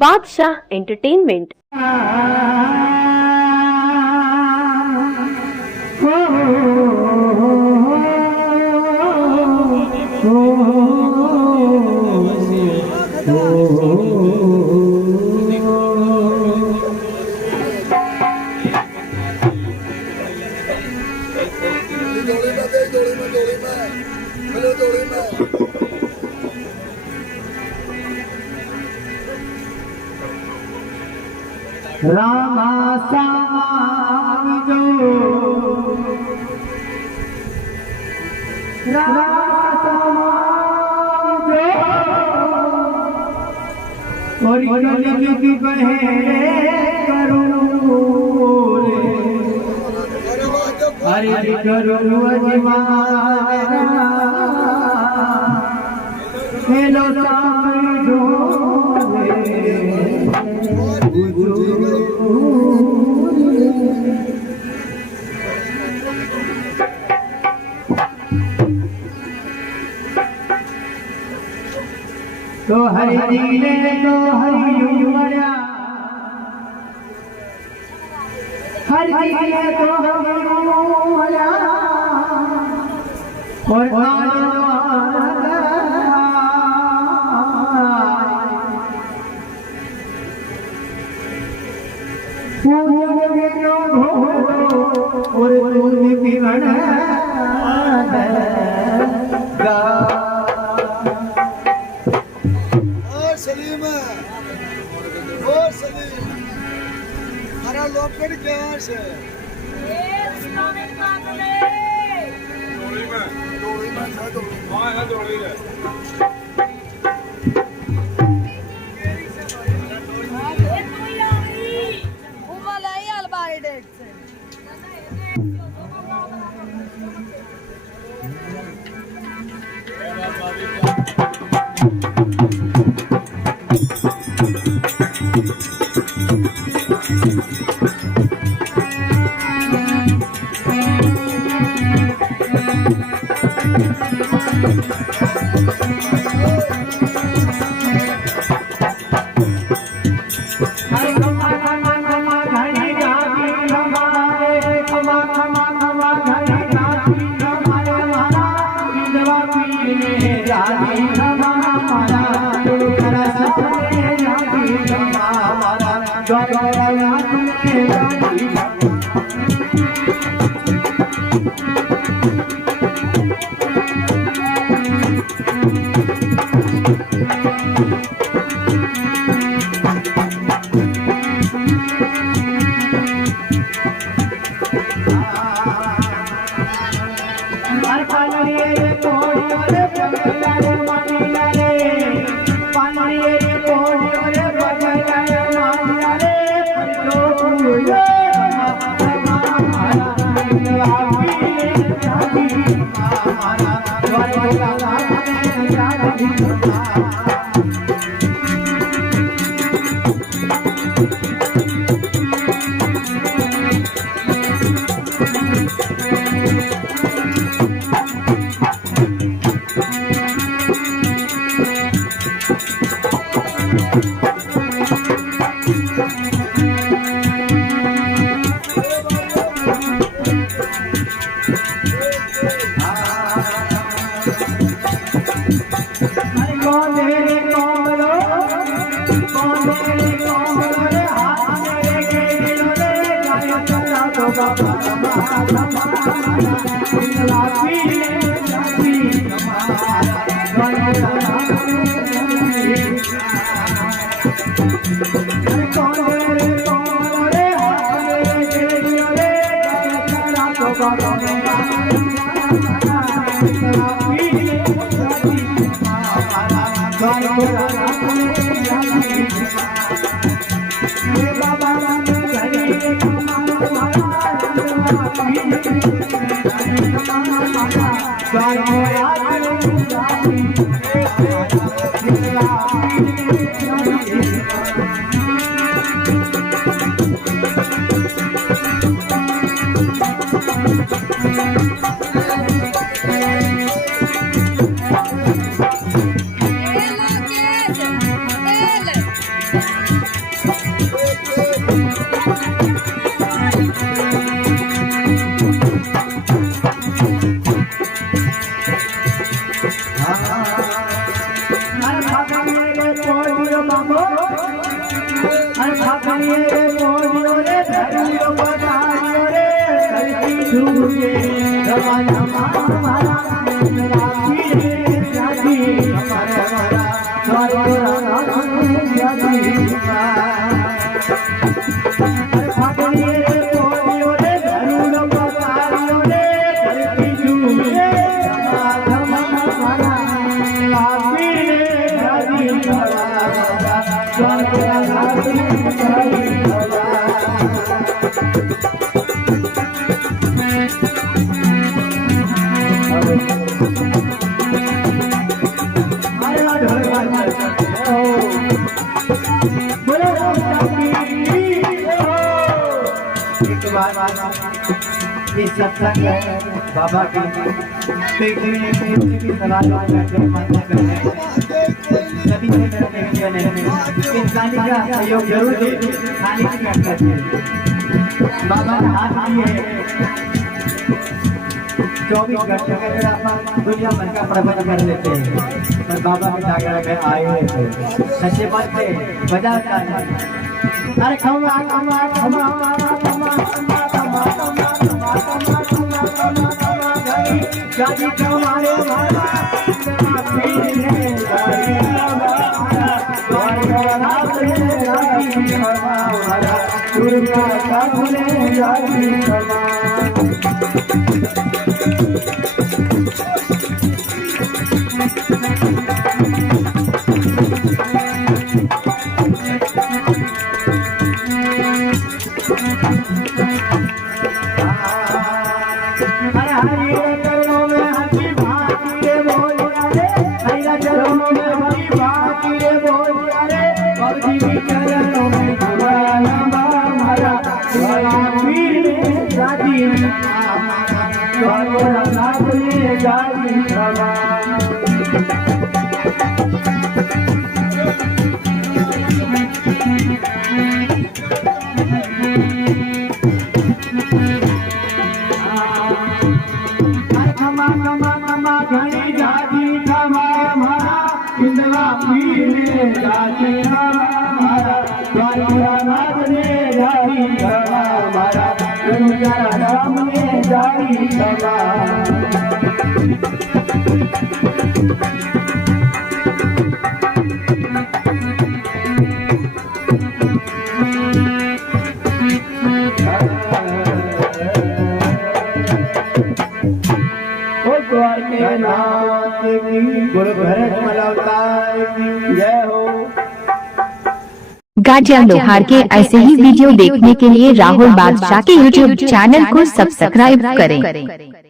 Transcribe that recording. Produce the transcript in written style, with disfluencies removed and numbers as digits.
बादशाह एंटरटेनमेंट। रामा सामावजो रामा सामावजो और कलयुग बहे करूं हरि करूं अजमाना हेलो सामजो तो हरि जीले तो हरि युवया हरि जीले तो हरि युवया और और तुम किरण सलीम हरा लोकड़ क्या है इस सत्संग बाबा की देखने की सवालों का सभी से मेरा निवेदन है इंसानी का सहयोग जरूर दे खाली नहीं कर सकते बाबा ने हाथ दिए 24 घंटे का अगर आप दुनिया भर का प्रबंध कर लेते हैं पर बाबा के जागर में आए हुए थे सच्चे बात से बजा का अरे खमा खमा खमा खमा जाजी कमारे मारा गाजिया लोहार के ऐसे ही वीडियो देखने के लिए राहुल बादशाह के YouTube चैनल को सब्सक्राइब करें।